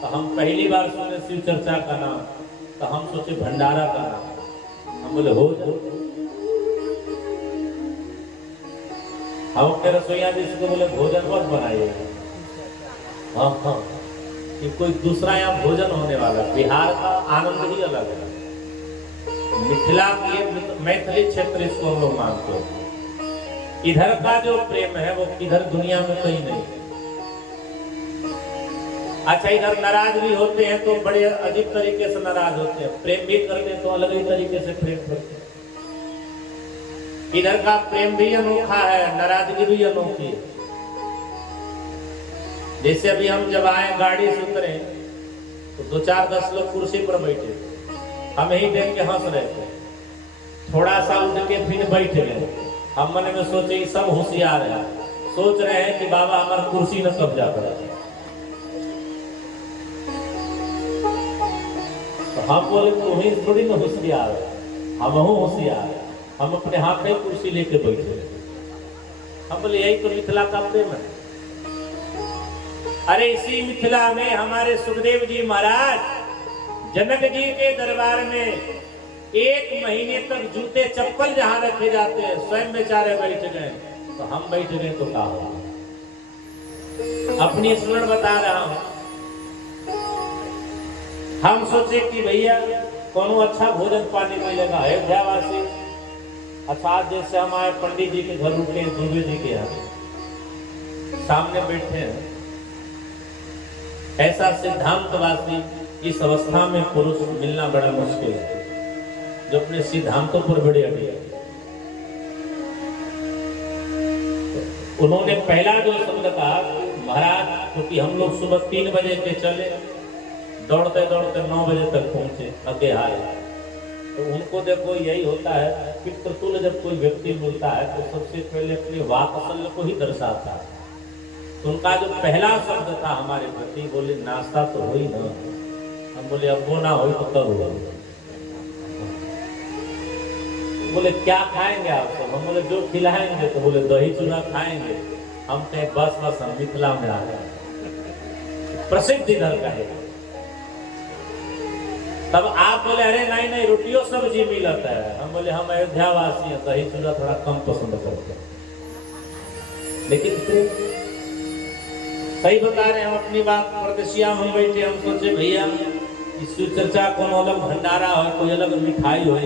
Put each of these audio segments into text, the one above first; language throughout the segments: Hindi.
तो हम पहली बार सुने शिव चर्चा का नाम, तो हम सोचे भंडारा का नाम। हम बोले हो जाओ। हम अपने रसोईया जी से बोले भोजन मत बनाइए। हाँ हाँ, कि कोई दूसरा यहाँ भोजन होने वाला। बिहार का आनंद ही अलग है। मिथिला की मैथिली क्षेत्र इसको हम लोग मानते हैं। इधर का जो प्रेम है वो इधर दुनिया में कहीं नहीं है। अच्छा, इधर नाराज भी होते हैं तो बड़े अजीब तरीके से नाराज होते हैं, प्रेम भी करते हैं तो अलग ही तरीके से प्रेम करते हैं। इधर का प्रेम भी अनोखा है, नाराजगी भी अनोखी है। जैसे अभी हम जब आए गाड़ी से उतरे तो 2-4-10 लोग कुर्सी पर बैठे, हम ही देख के हंस रहे थे। थोड़ा सा उठ के फिर बैठ गए। हम मन में सोचे सब होशियार है, सोच रहे हैं कि बाबा हमारा कुर्सी न कब्जा करे। तो हम बोले तुम ही थोड़ी ना होशियार है, हम होशियार है, हम अपने हाथ में कुर्सी लेके बैठे। हम बोले यही तो मिथिला का प्रेम है। अरे इसी मिथिला में हमारे सुखदेव जी महाराज जनक जी के दरबार में 1 महीने तक जूते चप्पल जहां रखे जाते हैं स्वयं बेचारे बैठ गए, तो हम बैठ गए तो क्या होगा। अपनी स्मरण बता रहा हूं। हम सोचे कि भैया कोनो अच्छा भोजन पानी मिलेगा। अयोध्यावासी अच्छा, जैसे हम आए पंडित जी के घर रुके, दुबे जी के यहाँ सामने बैठे हैं। ऐसा सिद्धांतवासी इस अवस्था में पुरुष मिलना बड़ा मुश्किल है, जो अपने सिद्धांतों पर बड़े अड़े हैं। उन्होंने पहला जो शब्द कहा, महाराज क्योंकि हम लोग सुबह 3 बजे के चले, दौड़ते दौड़ते 9 बजे तक पहुंचे अगे आए। तो उनको देखो यही होता है, पितृतुल्य जब कोई व्यक्ति मिलता है तो सबसे पहले अपने वात्सल्य को ही दर्शाता है। तो उनका जो पहला शब्द था हमारे प्रति, बोले नाश्ता तो हो ही ना। हम बोले अब वो ना हो तो कब होगा। बोले क्या खाएंगे आप सब? हम बोले जो खिलाएंगे। तो बोले दही चूड़ा खाएंगे। हम कहे बस बस हम मिथिला में आ गए, प्रसिद्ध इधर का है। तब आप बोले अरे नहीं नहीं रोटियों सब्जी मिलता है। हम बोले हम अयोध्यावासी हैं, दही चूड़ा थोड़ा कम पसंद करते हैं। लेकिन सही बता रहे हैं हम अपनी बात। परदेसिया हम बैठे, हम सोचे भैया इस चर्चा को अलग भंडारा हो, कोई अलग मिठाई हो।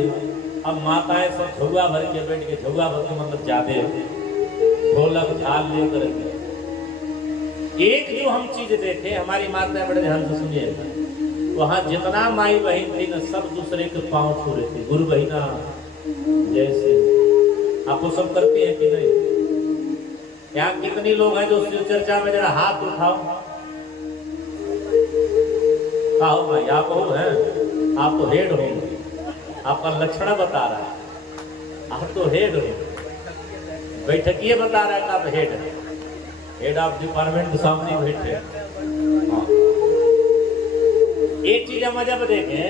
अब माताएं सब झुआ भर के बैठ के, झुआ भर के मतलब ज्यादा ढोलक झाल लेकर एक जो हम चीज देखे, हमारी माताएं बड़े ध्यान से सुनिए। वहां जितना माई बहन थी ना, सब दूसरे के पांव छू रहे थे। गुरु बहिना जैसे आपको सब करती है कि नहीं? यहाँ कितनी लोग हैं जो शिव चर्चा में जरा हाथ उठाओ। आओ भाई, आप हो हैं, आप तो हेड हो, आपका लक्षण बता रहा है। आप तो हेड हो, बैठकीय बता रहा है कि आप हेड है। हेड ऑफ डिपार्टमेंट सामने बैठे। एक चीज हम जब देखें,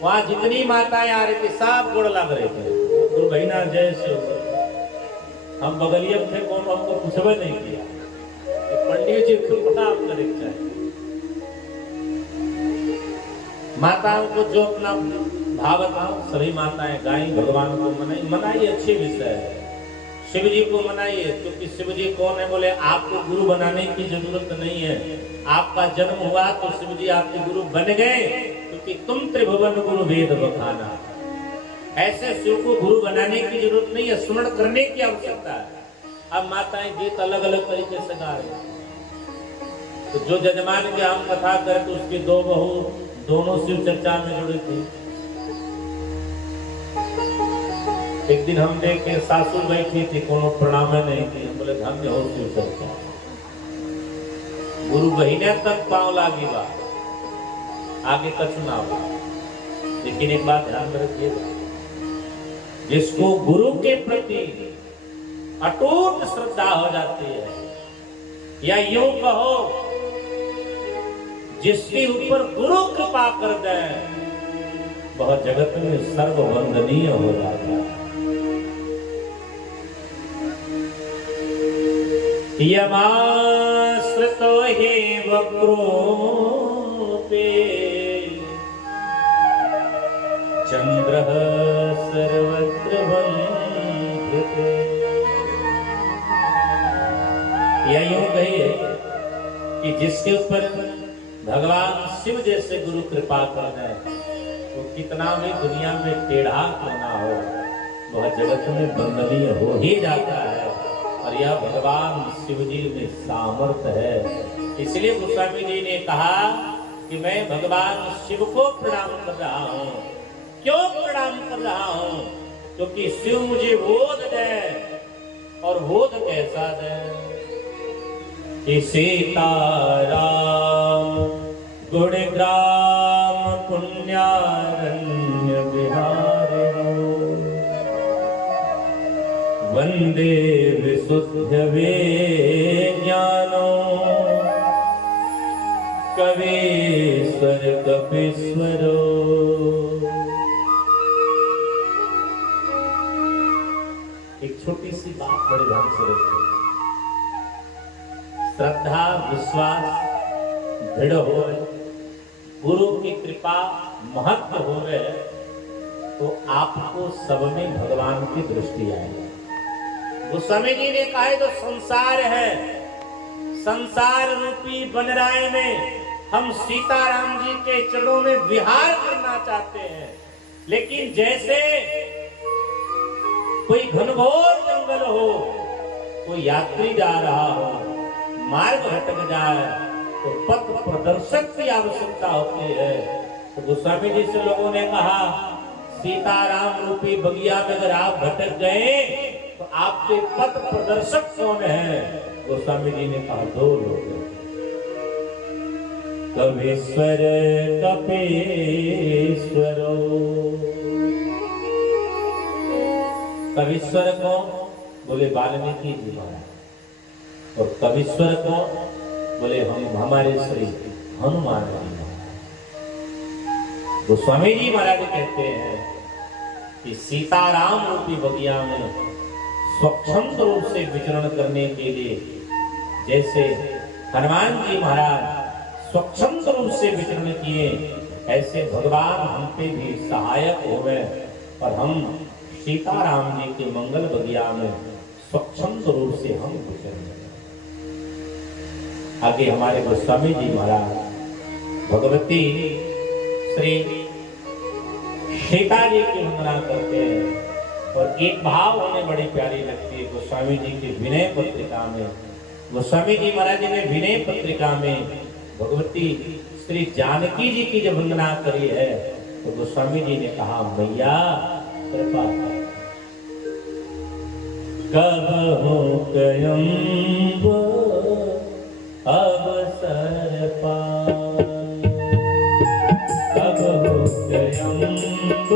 वहां जितनी माताएं आ रही थी सब गोड़ लग रहे थे। गुरु बहिना जैसे हम बगलिया थे, कौन हमको पूछबे नहीं किया। पंडित जी को पता हम करे चाहिए। माताओं को जो अपना भाव था सभी माताएं गाई, भगवान को मनाइए, अच्छी विषय है। शिव जी को मनाइए, क्योंकि शिव जी कौन है? बोले आपको गुरु बनाने की जरूरत नहीं है। आपका जन्म हुआ तो शिव जी आपके गुरु बन गए, क्योंकि तुम त्रिभुवन गुरु वेद बखाना। ऐसे शिव को गुरु बनाने की जरूरत नहीं है, स्मरण करने की आवश्यकता है। अब माताएं गीत अलग अलग तरीके से गा रहे हैं। तो जो जजमान की हम कथा करें तो उसकी 2 बहू दोनों शिव चर्चा में जुड़ी थी। एक दिन हम देखे सासू बैठी थी, कोनो प्रणाम नहीं थी। हम बोले धन्य हो शिव चर्चा, गुरु बहिने तक पांव लागी बा, आगे कछु ना हो। लेकिन एक बात ध्यान में रखिएगा, जिसको गुरु के प्रति अटूट श्रद्धा हो जाती है, या यूं कहो जिसके ऊपर गुरु कृपा कर दे, वह जगत में सर्ववंदनीय हो जाता है। यमाश्रितो हि वक्रो जिसके ऊपर भगवान शिव जैसे गुरु कृपा कर जाए, वो कितना भी दुनिया में टेढ़ा क्यों ना हो, वह जगत में वंदनीय हो ही जाता है। और यह भगवान शिव जी में सामर्थ्य है। इसलिए गोस्वामी जी ने कहा कि मैं भगवान शिव को प्रणाम कर रहा हूँ। क्यों प्रणाम कर रहा हूँ? क्योंकि शिव मुझे बोध दे, और बोध कैसा दे कि सीताराम गुणग्राम पुण्यारण्य बिहारी वंदे विशुद्ध ज्ञानो कवीश्वर कपीश्वरो। एक छोटी सी बात बड़े ध्यान से रखिए। श्रद्धा विश्वास दृढ़ हो, गुरु की कृपा महत्व हो गए, तो आपको सब में भगवान की दृष्टि आएगी। गोस्वामी जी ने कहा जो संसार है, संसार रूपी बनराय में हम सीताराम जी के चरणों में विहार करना चाहते हैं, लेकिन जैसे कोई घनघोर जंगल हो, कोई यात्री जा रहा हो, मार्ग भटक जाए, तो पथ प्रदर्शक की आवश्यकता होती है। तो गोस्वामी जी से लोगों ने कहा सीताराम रूपी बगिया में अगर आप भटक गए तो आपके पथ प्रदर्शक कौन है? गोस्वामी जी ने कहा दो लोग, कवीश्वर कपीश्वरो। कवीश्वर कौन? बोले वाल्मीकि जी महाराज। और कवीश्वर कौन? बोले हम हमारे श्री हनुमान जी महाराज। गोस्वामी जी महाराज कहते हैं कि सीताराम रूपी बगिया में स्वच्छंद रूप से विचरण करने के लिए जैसे हनुमान जी महाराज स्वच्छंद रूप से विचरण किए, ऐसे भगवान हम पे भी सहायक हो गए और हम सीताराम जी के मंगल बगिया में स्वच्छंद रूप से हम विचरण करें। आगे हमारे गोस्वामी जी महाराज भगवती श्री सीता जी की वंदना करते हैं और एक भाव उन्हें बड़ी प्यारी लगती है। गोस्वामी जी की विनय पत्रिका में गोस्वामी जी महाराज जी ने विनय पत्रिका में भगवती श्री जानकी जी की जब वंदना करी है तो गोस्वामी जी ने कहा मैया कृपा कबहु कयंब अवसर पाए, कबहु कयंब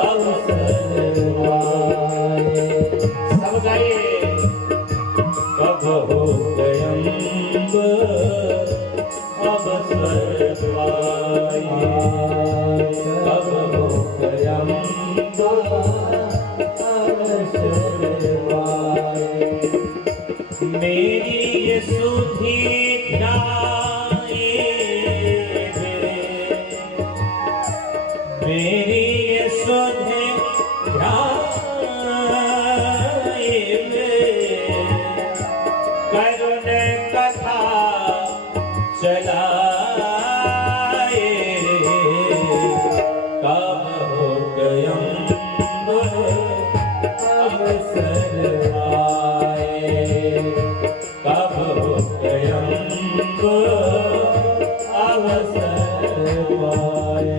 अवसर पाए। सब गाइए, कबहु कयंब अवसर पाए, कबहु कयंब अवसर पाए। मेरी ये सुधी ध्याए मेरी ये सुधी ध्याए करुण कथा चलाए, कबहु कयंब अवसर पाए, कबहु कयंब अवसर पाए।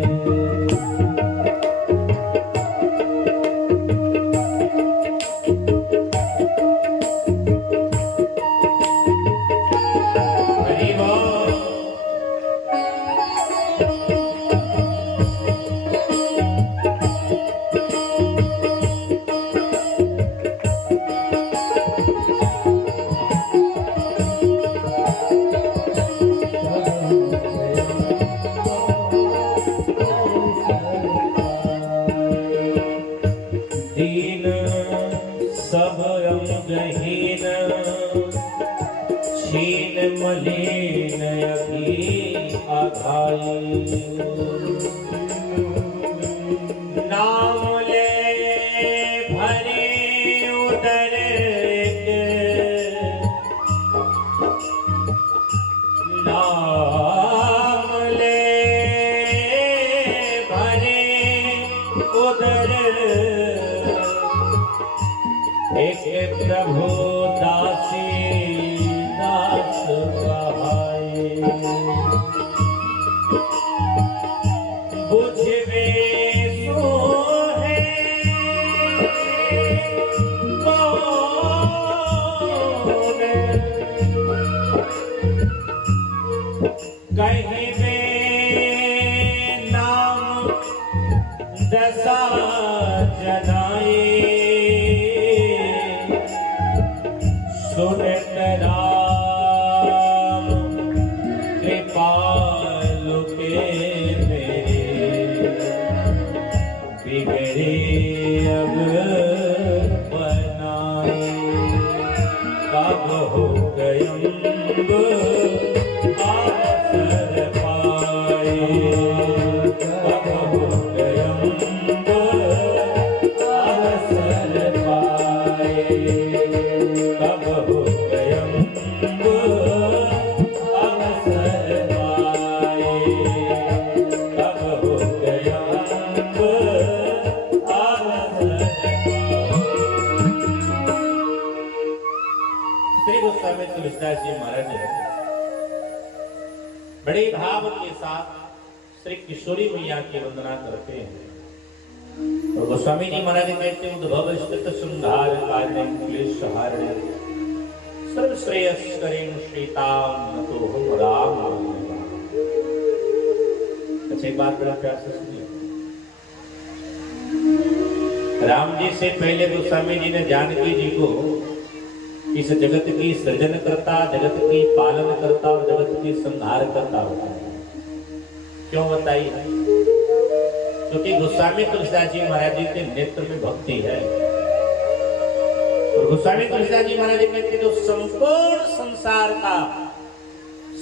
हरि बोल। दीन सब अंगहीन छीन मलिन अभी आघाई, नाम ले भरे उदर प्रभु दासी दास कहाए बुझबे सो है कहबे नाम दशा जनाए सुनत राम कृपालु के मेरे बिगड़े अब बनाए कब हो गयम्ब अवसर पाए कब हो गयम्ब अवसर पाए कब हो गयम्ब अवसर पाए कब हो गयम्ब अवसर श्री गोस्वामी तुलसीदास जी महाराज ने बड़े भाव के साथ श्री किशोरी मैया की वंदना करते हैं और गोस्वामी जी महाराज कहते हैं उद्भव स्थित सुंदर कारणं क्लेश हारणे सर्व श्रेयस्करीं श्रीतां नतो हम राम। अच्छा एक बात बड़ा प्यार से सुनिए। राम जी से पहले गोस्वामी जी ने जानकी जी को इस जगत की सृजन करता, जगत की पालन करता और जगत की संहार करता होता है। क्यों बताइए? क्योंकि गोस्वामी तुलसीदास जी महाराज जी के नेत्र में भक्ति है और गोस्वामी तुलसीदास जी महाराज जी कहते जो संपूर्ण संसार का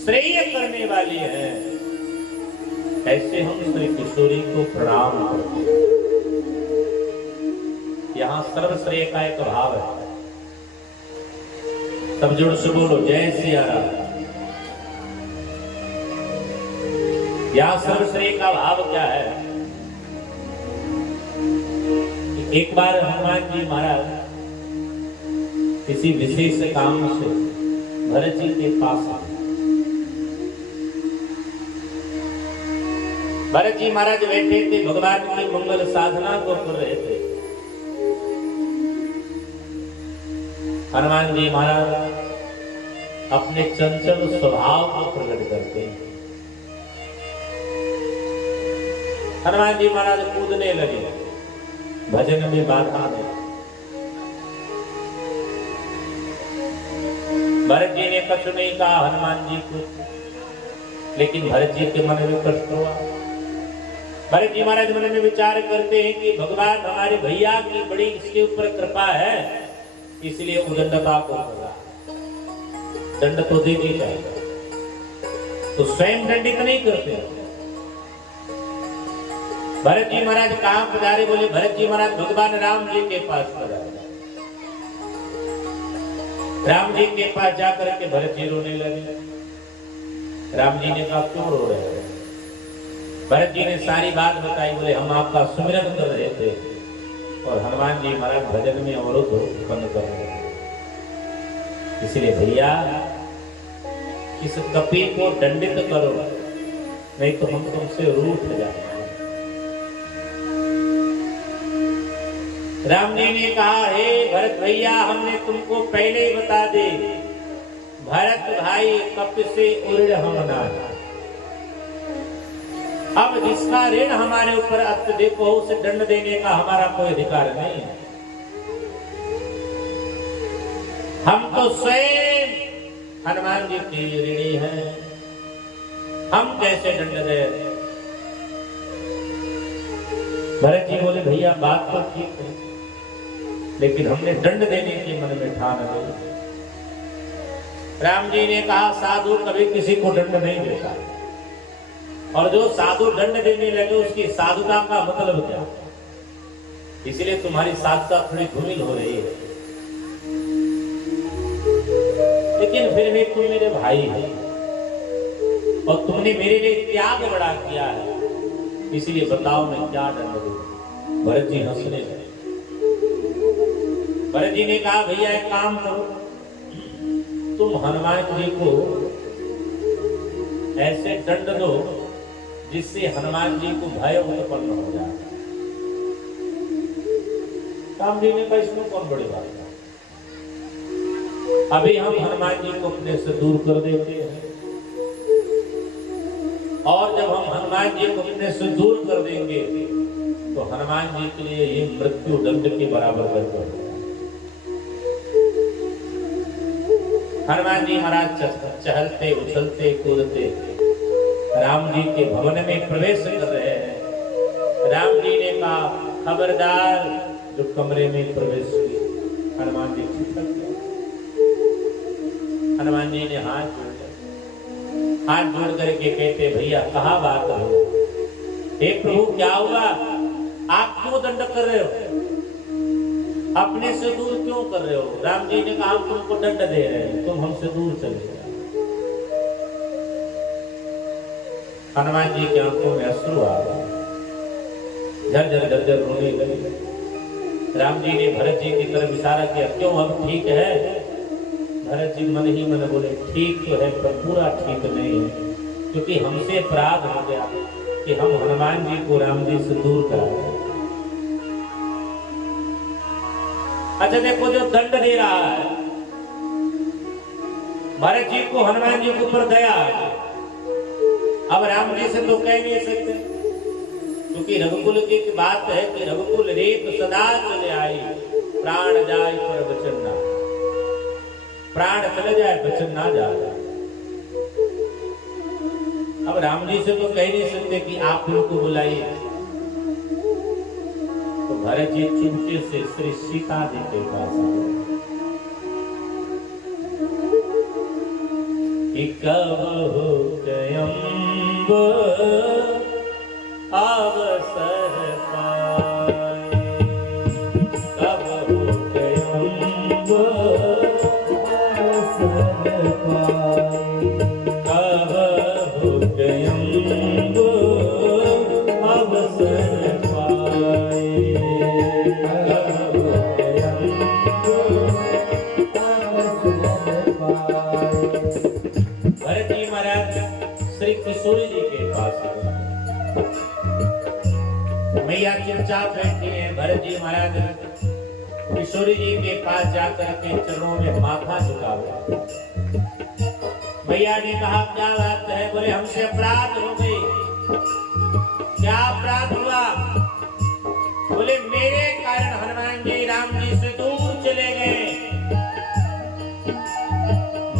श्रेय करने वाली है, ऐसे हम श्री किशोरी को प्रणाम करते हैं। यहाँ सर्वश्रेय का एक भाव है। सब जोड़ से बोलो जय सिया राम। यहां सर्वश्रेय का भाव क्या है? एक बार हनुमान जी महाराज किसी विशेष काम से भरत जी के पास आए। भरत जी महाराज बैठे थे, भगवान की मंगल साधना को कर रहे थे। हनुमान जी महाराज अपने चंचल स्वभाव को प्रकट करते हैं। हनुमान जी महाराज कूदने लगे, भजन में बाधा दे। भरत जी ने कछु नहीं कहा हनुमान जी को, लेकिन भरत जी के मन में कष्ट हुआ। भरत जी महाराज मन में विचार करते हैं कि भगवान हमारे भैया की बड़ी इसके ऊपर कृपा है, इसलिए उदंडता को होगा, दंड तो देनी चाहिए। तो स्वयं दंडित नहीं करते। भरत जी महाराज कहां पधारे? बोले भरत जी महाराज भगवान राम जी के पास पधारे। राम जी के पास जाकर के भरत जी रोने लगे। राम जी ने कहा क्यों रो रहे हो? भरत जी ने सारी बात बताई। बोले हम आपका सुमिरन कर रहे थे और हनुमान जी महाराज भजन में अवरोध उत्पन्न कर रहे थे, इसलिए भैया इस कपी को दंडित करो, नहीं तो हम तुमसे रूठ जाएंगे। राम जी ने कहा हे भरत भैया, हमने तुमको पहले ही बता दे, भरत भाई कप से उड़ हम ना। अब जिसका ऋण हमारे ऊपर अब देखो, उसे दंड देने का हमारा कोई अधिकार नहीं है। हम तो स्वयं हनुमान जी के ऋणी हैं, हम कैसे दंड दे? भरत जी बोले भैया बात तो ठीक है, लेकिन हमने दंड देने के मन में ठान ली। राम जी ने कहा साधु कभी किसी को दंड नहीं देता, और जो साधु दंड देने लगे उसकी साधुता का मतलब क्या? इसलिए तुम्हारी साधुता थोड़ी धूमिल हो रही है, लेकिन फिर भी तुम मेरे भाई है और तुमने मेरे लिए त्याग बड़ा किया है, इसलिए बताओ मैं क्या दंड दूं? भरत जी हंसने लगे। भरत जी ने कहा भैया एक काम करो, तुम हनुमान जी को ऐसे दंड दो जिससे हनुमान जी को भय उत्पन्न हो जाए। राम जी ने कहा इसमें कौन बड़ी बात है, अभी हम हनुमान जी को अपने से दूर कर देते हैं, और जब हम हनुमान जी को अपने से दूर कर देंगे तो हनुमान जी के लिए ये मृत्यु दंड के बराबर कर देगा। हनुमान जी महाराज चहलते उछलते कूदते राम जी के भवन में प्रवेश कर रहे हैं। राम जी ने कहा खबरदार, जो कमरे में प्रवेश किए हनुमान जी छिपक गए। हनुमान जी ने हाथ जोड़ करके कहते भैया कहा बात हो, हे प्रभु क्या हुआ, आप क्यों दंड कर रहे हो, अपने से दूर क्यों कर रहे हो। राम जी ने कहा हम तुमको दंड दे रहे हैं, तुम हमसे दूर चले जाओ। हनुमान जी की आंखों में अश्रु आ गए, झरझर झरझर रोने लगे। राम जी ने भरत जी की तरफ इशारा किया, क्यों अब ठीक है। भरत जी मन ही मन बोले ठीक तो है पर पूरा ठीक नहीं है, क्योंकि हमसे अपराध हो गया कि हम हनुमान जी को राम जी से दूर कराए। अच्छा देखो जो दंड दे रहा है, भरत जी को हनुमान जी के ऊपर दया आ गई। अब राम जी से तो कह नहीं सकते, क्योंकि रघुकुल की बात है कि रघुकुल रेत सदा चले आई, प्राण जाए पर वचन ना, प्राण चले जाए वचन ना जाए। अब राम जी से तो कह नहीं सकते कि आप उनको बुलाइए, तो भरत जी चुपके से श्री सीता जी के पास आए कि कबहु कयंब अवसर पाए, कबहु कयंब अवसर पाए, कबहु कयंब अवसर पाए, कबहु कयंब अवसर पाए। भरत जी महाराज श्री किशोरी जी के पास गए, मैया चुपचाप बैठी है। भरत जी महाराज किशोरी जी के पास जाकर के चरणों में माथा झुका हुआ। मैया ने कहा क्या बात है, बोले हमसे अपराध हो गई। क्या अपराध हुआ, बोले मेरे कारण हनुमान जी राम जी से दूर चले गए।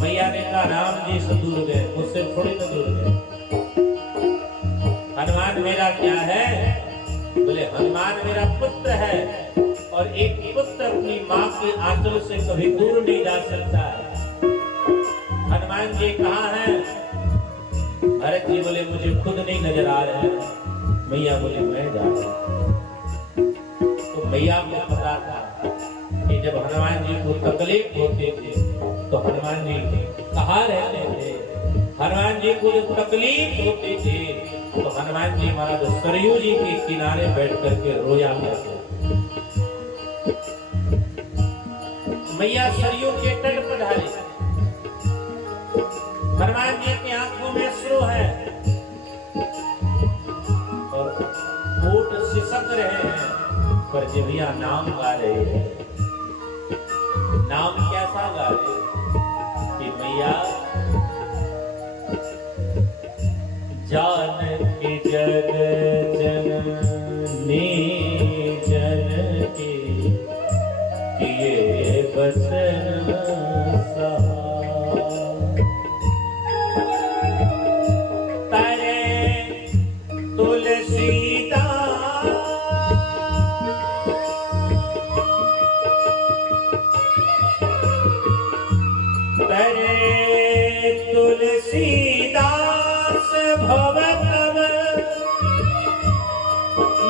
मैया ने कहा राम जी से दूर गए, मुझसे थोड़ी ना दूर गए। हनुमान मेरा क्या है, बोले हनुमान मेरा पुत्र है, और एक पुत्र अपनी माँ के आंचल से कभी दूर नहीं जा सकता है। हनुमान जी कहाँ हैं? भरत जी बोले मुझे खुद नहीं नजर आ रहे हैं। मैया बोले मैं जा रहा हूं। तो मैया को पता था कि जब हनुमान जी को तकलीफ होती थी तो हनुमान जी कहाँ रहते थे। हनुमान जी को जब तकलीफ होती थी तो हनुमान जी महाराज सरयू जी के किनारे बैठ करके रोया करते। मैया सरयू के तट पर ढाली, हनुमान जी की आंखों में अश्रु है और होठ सिसक रहे हैं, पर जिभ्या नाम गा रहे हैं। नाम कैसा गा रहे कि मैया जानकी जग जननी जनकी किए बचन तारे तुलसीदास तारे तुलसीदास भव तव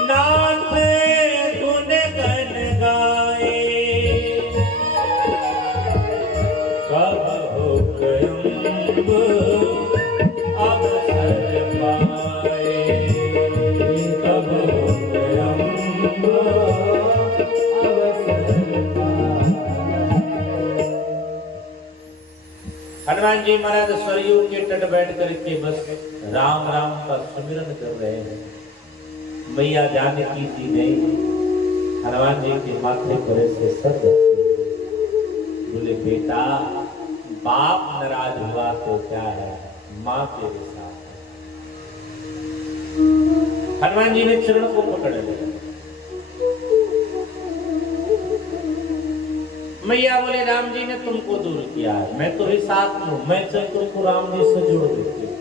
नाथ जी महाराज सरयू के तट बैठ करके बस राम राम का सुमिरन कर रहे हैं। मैया जानकी जी ने हनुमान जी के माथे पर ऐसे सर रखे, बोले बेटा बाप नाराज हुआ तो क्या है, माँ तेरे साथ है। हनुमान जी ने चरण को पकड़ लिया। मैया बोले राम जी ने तुमको दूर किया है, मैं तो साथ हूं, मैं चल तुमको राम जी से जोड़ देती हूँ।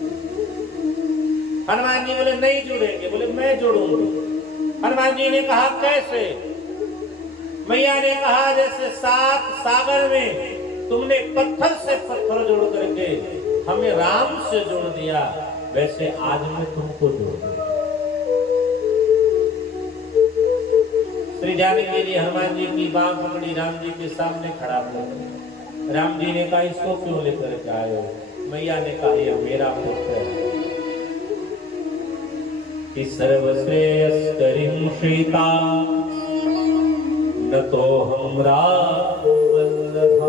हनुमान जी बोले नहीं जुड़ेंगे, बोले मैं जोड़ूंगा। हनुमान जी ने कहा कैसे? मैया ने कहा जैसे 7 सागर में तुमने पत्थर से पत्थर जोड़ करके हमें राम से जोड़ दिया, वैसे आज मैं तुमको जोड़ दूंगा। श्री जानकी जी हनुमान जी की बांह पकड़ी, राम जी के सामने खड़ा कर। राम जी ने कहा इसको क्यों लेकर के आए हो? मैया ने कहा ये मेरा पुत्र है। सर्वश्रेयस्करिं सीता न तो हमरा वल्लभा।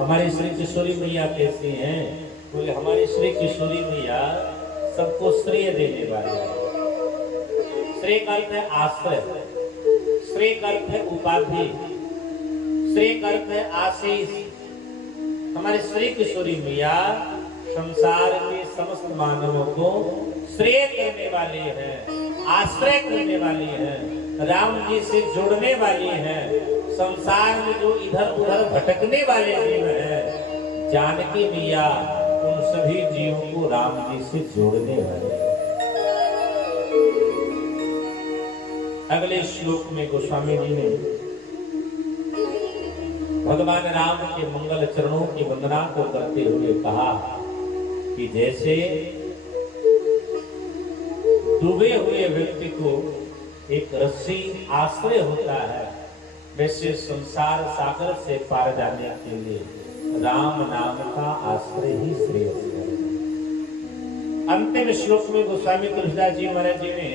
हमारी श्री किशोरी मैया कैसी हैं? बोले हमारी श्री किशोरी मैया सबको श्रेय देने वाली है। श्रेय का अर्थ है आश्रय, श्रेय का अर्थ है उपाधि, श्रेय का अर्थ है आशीष। हमारी श्री किशोरी मैया संसार के समस्त मानवों को श्रेय करने वाली हैं, आश्रय करने वाली हैं, राम जी से जोड़ने वाली हैं। संसार में जो इधर उधर भटकने वाले जीव हैं, जानकी मैया उन सभी जीवों को राम जी से जोड़ने वाले हैं। अगले श्लोक में गोस्वामी जी ने भगवान राम के मंगल चरणों की वंदना को करते हुए कहा कि जैसे डूबे हुए व्यक्ति को एक रस्सी आश्रय होता है, वैसे संसार सागर से पार जाने के लिए राम नाम का आश्रय ही श्रेयस है। अंतिम श्लोक में गोस्वामी तुलसीदास जी महाराज जी ने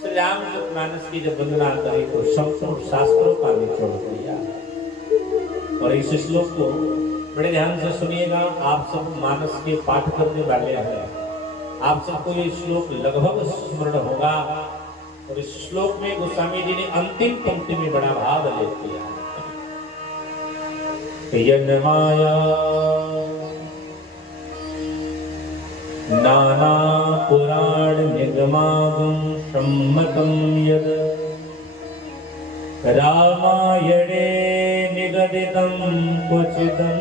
श्री रामचरितमानस की जब वंदना करी तो संपूर्ण शास्त्रों का निचोड़ दिया। और इस श्लोक को बड़े ध्यान से सुनिएगा। आप सब मानस के पाठ करने वाले हैं, आप सबको ये श्लोक लगभग स्मरण होगा। और इस श्लोक में गोस्वामी जी ने अंतिम पंक्ति में बड़ा भाव ले दिया। यन माया नाना पुराण निगमागम सम्मतम यद रामायणे निगदितं क्वचिदं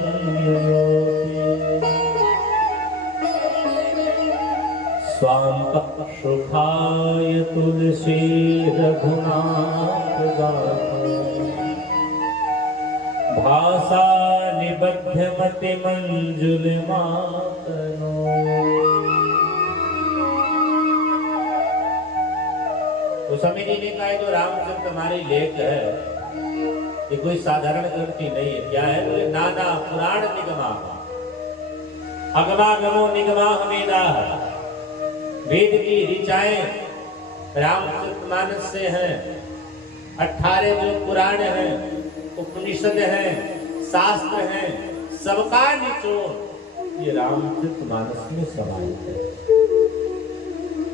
स्वान्तः सुखाय तुलसी रघुनाथ भाषा निबध्य मति मंजुल मातनो। गोस्वामी जी ने कहा जो रामचरित हमारी लेख है ये कोई साधारण ग्रंथि नहीं है। क्या है? बोले नाना पुराण निगमा अगमागमो निगमा वेदा, वेद की ऋचाएं रामचरितमानस से हैं। 18 जो पुराण हैं, उपनिषद हैं, शास्त्र हैं, सबका निचोड़ ये रामचरितमानस में समाहित है।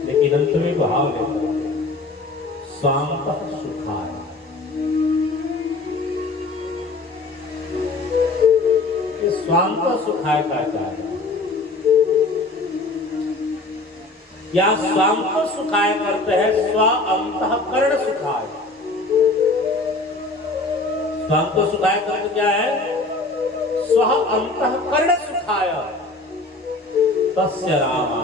लेकिन अंत में भाव लेता है स्वांतः सुखाय। स्वांतः सुखाय का क्या है? या स्वांतः सुखाय का अर्थ है स्व अंतःकरण सुखाय। स्वांतः सुखाय का अर्थ क्या है? स्व अंतःकरण सुखाय तस्य रामा।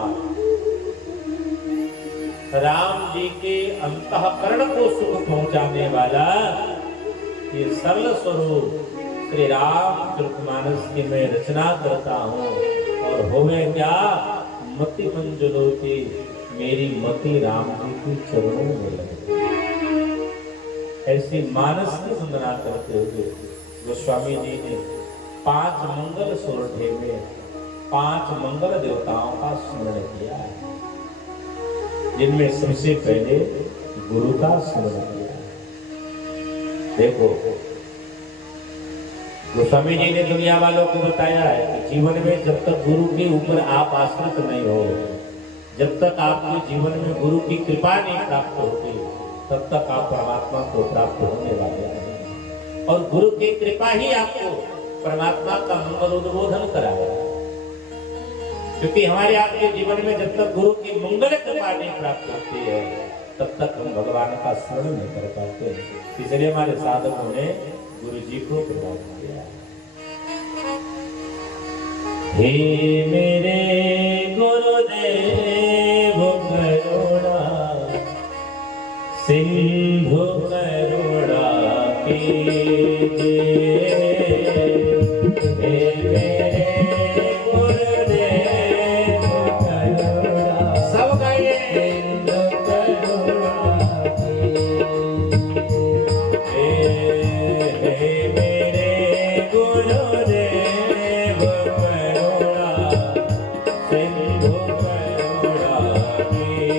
राम जी के अंतःकरण को सुख पहुंचाने वाला ये सरल स्वरूप श्री रामचरितमानस की मैं रचना करता हूँ। और होवे क्या? मति मंजुलों की मेरी मति राम जी के चरणों में लगे। ऐसी मानस की वंदना करते हुए गोस्वामी जी ने 5 मंगल सोरठे में 5 मंगल देवताओं का स्मरण किया है, जिनमें सबसे पहले गुरु का स्मरण किया। देखो गोस्वामी जी ने दुनिया वालों को बताया है कि जीवन में जब तक गुरु के ऊपर आप आश्रित नहीं हो, जब तक आपके जीवन में गुरु की कृपा नहीं प्राप्त होती, तब तक आप परमात्मा को प्राप्त होने वाले हैं। और गुरु की कृपा ही आपको परमात्मा का मंगल उद्बोधन कराया, क्योंकि हमारे आपके जीवन में जब तक गुरु की मंगल कृपा नहीं प्राप्त होती है, तब तक हम भगवान का स्मरण नहीं कर पाते। इसलिए हमारे साधकों ने गुरु जी को प्रदान किया। हे मेरे गुरुदेव करुणा सिंधु करुणा कीजिए। हे मेरे गुरुदेव करुणा, सब गाइए, सिंधु करुणा कीजिए। हे मेरे गुरुदेव करुणा सिंधु करुणा कीजिए।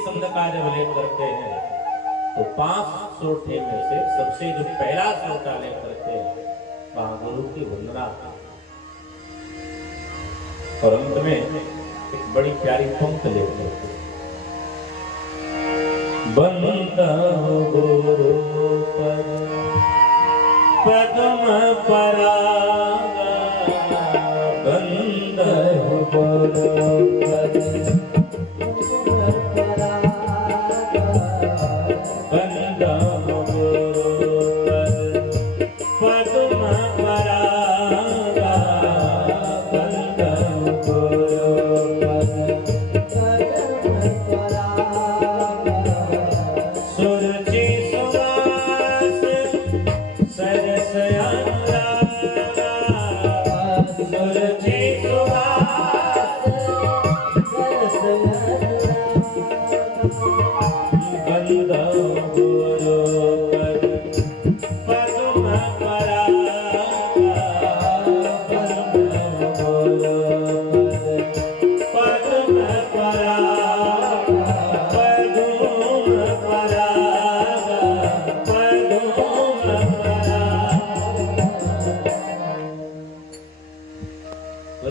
शब्द का जब लेप करते हैं तो 5 सोटे में से सबसे जो पहला सोटा लेप करते हैं वहां गुरु की वंदना, और अंत में एक बड़ी प्यारी पंक्ति लेप करते हैं, बंदा गुरु पद्म परागा, बंदा गुरु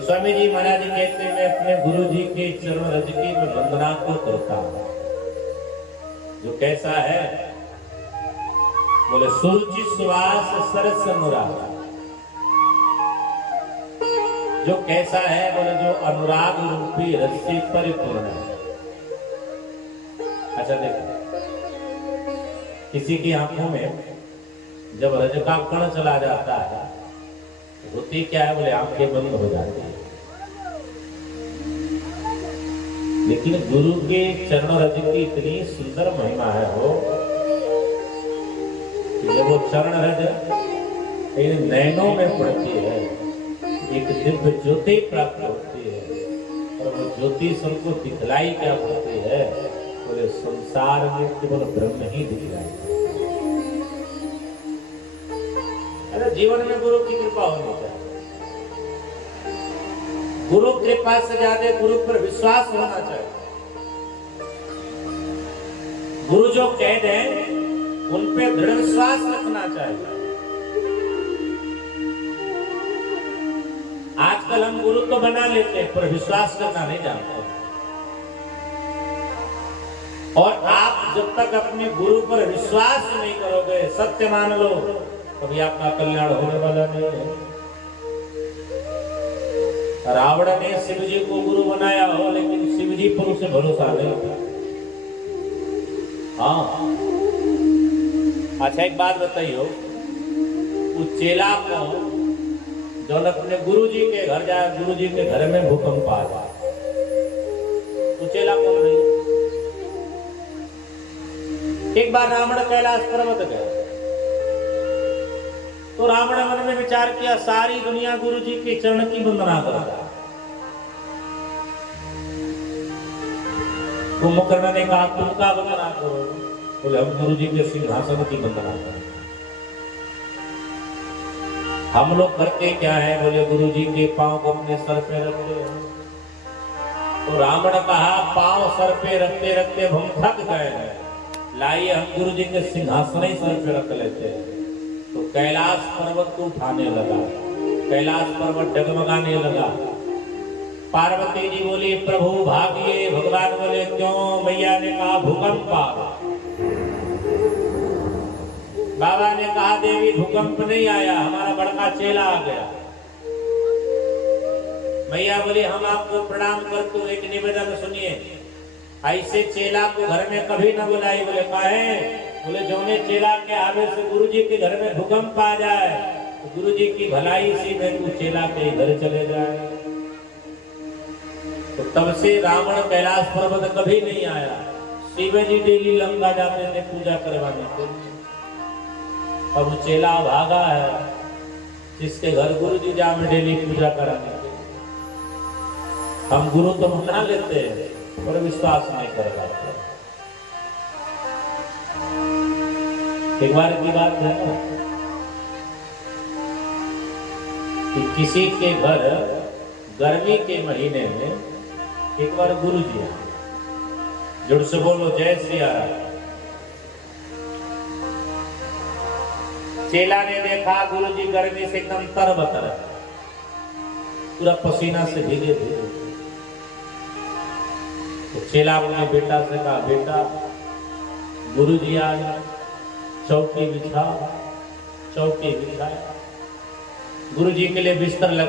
स्वामी जी महाराज कहते मैं अपने गुरु जी के चरण रज की मैं वंदना को करता हूं, जो कैसा है बोले सूर्य सुवास सरस अनुराग, जो कैसा है बोले जो अनुराग रूपी रस से परिपूर्ण है। अच्छा देखो, किसी की आंखों में जब रज का कण चला जाता है होती क्या है बोले आंखें बंद हो जाती है, लेकिन गुरु के चरण रज की इतनी सुंदर महिमा है हो कि जब वो चरण रज इन नैनों में पड़ती है एक दिव्य ज्योति प्राप्त होती है, और वो ज्योति सबको दिखलाई क्या होती है बोले संसार में केवल ब्रह्म ही दिखलाई। अरे जीवन में गुरु की कृपा होनी चाहिए, गुरु कृपा से ज्यादा गुरु पर विश्वास होना चाहिए। गुरु जो कह दें उन पे दृढ़ विश्वास रखना चाहिए। आजकल हम गुरु तो बना लेते हैं पर विश्वास करना नहीं जानते, और आप जब तक अपने गुरु पर विश्वास नहीं करोगे, सत्य मान लो, कभी आपका कल्याण होने वाला नहीं है। रावण ने शिव जी को गुरु बनाया हो लेकिन शिव जी पर उसे भरोसा नहीं था। हाँ, अच्छा एक बात बताइए, उस चेला को जो अपने गुरु जी के घर जाए, गुरु जी के घर में भूकंप आ जाए, तो चेला कौन नहीं? एक बार रावण कैलाश पर्वत गया तो रावण मन में विचार किया सारी दुनिया गुरु जी के चरण की वंदना करता। कुंभकर्ण ने कहा तुम का वंदना करो, बोले हम गुरु जी के सिंहासन की वंदना करें। हम लोग करते क्या है बोले गुरु जी के पांव को अपने सर पे रखते हैं। तो रावण कहा पांव सर पे रखते रखते हम थक गए हैं, लाइए हम गुरु जी के सिंहासन ही सर पे रख लेते हैं। तो कैलाश पर्वत को उठाने लगा, कैलाश पर्वत डगमगाने लगा। पार्वती जी बोली प्रभु भागिए, भगवान बोले क्यों? मैया ने कहा भूकंप आ गया। बाबा ने कहा देवी भूकंप नहीं आया, हमारा बड़का चेला आ गया। मैया बोली हम आपको प्रणाम करते हुए एक निवेदन सुनिए, ऐसे चेला को घर में कभी न बुलाई। बोले काहे? बोले जौने चेला के आवे से गुरु जी के घर में भूकंप आ जाए तो गुरु जी की भलाई इसी में तू चेला के घर चले जाए। तो तब से रावण कैलाश पर्वत कभी नहीं आया। शिव जी डेली लंका जाते थे पूजा करवाने के लिए। अब चेला भागा है जिसके घर गुरु जी जावे डेली पूजा कराने के। हम गुरु तो मना लेते हैं पर विश्वास नहीं कर पाते। एक बार की बात है ना कि किसी के घर गर्मी के महीने में एक बार गुरु जी आए। जोर से बोलो जय सिया राम। चेला ने देखा गुरुजी गर्मी से एकदम तरबतर, पूरा पसीना से भीगे भीगे। तो चेला अपने बेटा से कहा, बेटा गुरुजी आज चौकी बिछा। चौकी बिछाया, गुरुजी के लिए बिस्तर लगा।